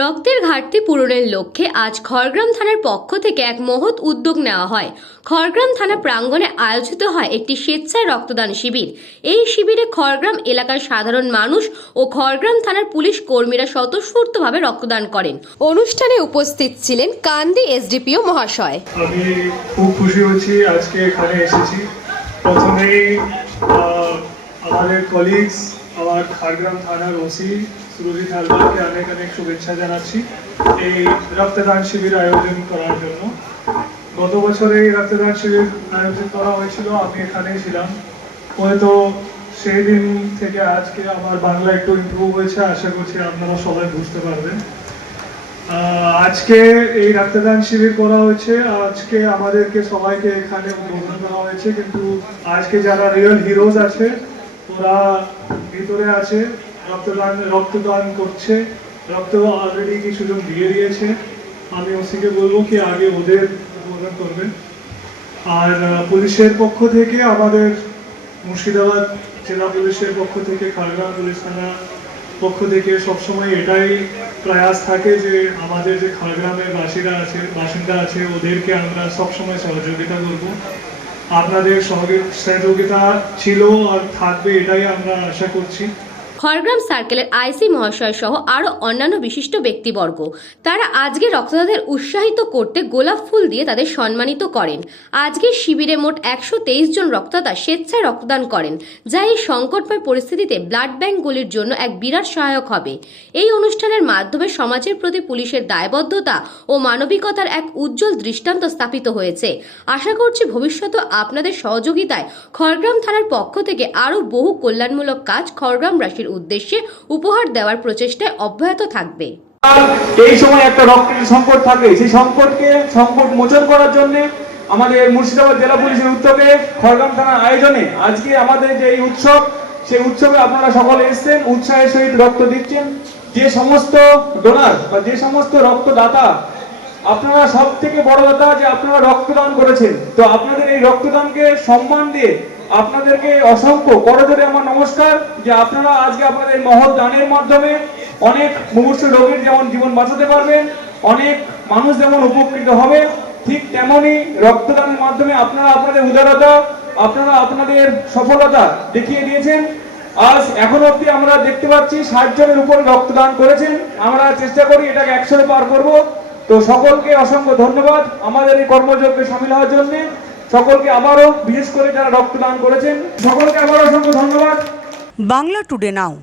রক্তের ঘাটতি পূরণের লক্ষ্যে আজ খড়গ্রাম থানার পক্ষ থেকে এক মহৎ উদ্যোগ নেওয়া হয়। খড়গ্রাম থানা প্রাঙ্গণে আয়োজিত হয় একটি স্বেচ্ছায় রক্তদান শিবির। এই শিবিরে খড়গ্রাম এলাকার সাধারণ মানুষ ও খড়গ্রাম থানার পুলিশ কর্মীরা স্বতঃস্ফূর্তভাবে রক্তদান করেন। অনুষ্ঠানে উপস্থিত ছিলেন কান্দি এসডিপিও মহাশয়। আমি খুব খুশি আজকে এখানে এসেছি। প্রথমেই আমাদের কলিগস আমার ঝাড়গ্রাম থানার ওসি সুরজিৎ হালদারকে অনেক অনেক শুভেচ্ছা জানাচ্ছি এই রক্তদান শিবির আয়োজন করার জন্য। গত বছরে এই রক্তদান শিবির আয়োজন করা হয়েছিল, আমি এখানেই ছিলাম। হয়তো সেই দিন থেকে আজকে আমার বাংলা একটু ইমপ্রুভ হয়েছে, আশা করছি আপনারা সবাই বুঝতে পারবেন। আজকে এই রক্তদান শিবির করা হয়েছে, আজকে আমাদেরকে সবাইকে এখানে উদ্বোধন করা হয়েছে, কিন্তু আজকে যারা রিয়েল হিরোজ আছে ওরা ভিতরে আছে, রক্তদান রক্তদান করছে। রক্ত অলরেডি কিছুজন দিয়ে দিয়েছে? আমি ওসিকে বলব কি আগে ওদের উদ্বোধন করবেন। আর পুলিশের পক্ষ থেকে আমাদের মুর্শিদাবাদ জেলা পুলিশের পক্ষ থেকে খালগ্রাম পুলিশ থানা পক্ষ থেকে সবসময় এটাই প্রয়াস থাকে যে আমাদের যে খালগ্রামের বাসিন্দা আছে বাসিন্দা আছে, ওদেরকে আমরা সবসময় সহযোগিতা করব। আপনাদের সহযোগিতা ছিল আর থাকবে এটাই আমরা আশা করছি। খড়গ্রাম সার্কেলের আইসি মহাশয় সহ আরও অন্যান্য বিশিষ্ট ব্যক্তিবর্গ। তারা আজকে রক্তদাতাদের উৎসাহিত করতে গোলাপ ফুল দিয়ে তাদের সম্মানিত করেন। আজকের শিবিরে মোট একশো তেইশ জন রক্তদাতা স্বেচ্ছায় রক্তদান করেন, যা এই সংকটময় পরিস্থিতিতে ব্লাড ব্যাঙ্কগুলির জন্য এক বিরাট সহায়ক হবে। এই অনুষ্ঠানের মাধ্যমে সমাজের প্রতি পুলিশের দায়বদ্ধতা ও মানবিকতার এক উজ্জ্বল দৃষ্টান্ত স্থাপিত হয়েছে। আশা করছি ভবিষ্যতে আপনাদের সহযোগিতায় খড়গ্রাম থানার পক্ষ থেকে আরও বহু কল্যাণমূলক কাজ খড়গ্রামবাসীর উদ্দেশ্যে উপহার দেওয়ার প্রচেষ্টায় অব্যাহত থাকবে। এই সময় একটা রক্তের সংকট থাকে। সেই সংকটকে সংকট মোচন করার জন্য আমাদের মুর্শিদাবাদ জেলা পুলিশের উদ্যোগে খড়গ্রাম থানার আয়োজনে আজকে আমাদের যে এই উৎসব, সেই উৎসবে আপনারা সকলে এসেছেন, উৎসাহের সহিত রক্ত দিচ্ছেন। যে সমস্ত ডোনার বা যে সমস্ত রক্তদাতা, আপনারা সব থেকে বড় কথা যে আপনারা রক্তদান করেছেন। তো আপনাদের এই রক্তদানকে সম্মান দিয়ে আপনাদেরকে অসংখ্য করজোরে আমার নমস্কার, যে আপনারা আজকে আপনাদের মহৎ দানের মাধ্যমে অনেক মুমূর্ষ রোগীর যেমন জীবন বাঁচাতে পারবেন অনেক মানুষ যেমন উপকৃত হবে, ঠিক তেমনি রক্তদানের মাধ্যমে আপনারা আপনাদের উদারতা, আপনারা আপনাদের সফলতা দেখিয়ে দিয়েছেন। আজ এখন অবধি আমরা দেখতে পাচ্ছি ষাট জনের উপর রক্তদান করেছেন, আমরা চেষ্টা করি এটাকে একশোতে পার করব। তো সকলকে অসংখ্য ধন্যবাদ, আমাদের এই কর্মযজ্ঞে সামিল হওয়ার জন্য। সকলকে আবারও বিশেষ করে যারা রক্তদান করেছেন সকলকে আবারও অসংখ্য ধন্যবাদ। Bangla today now.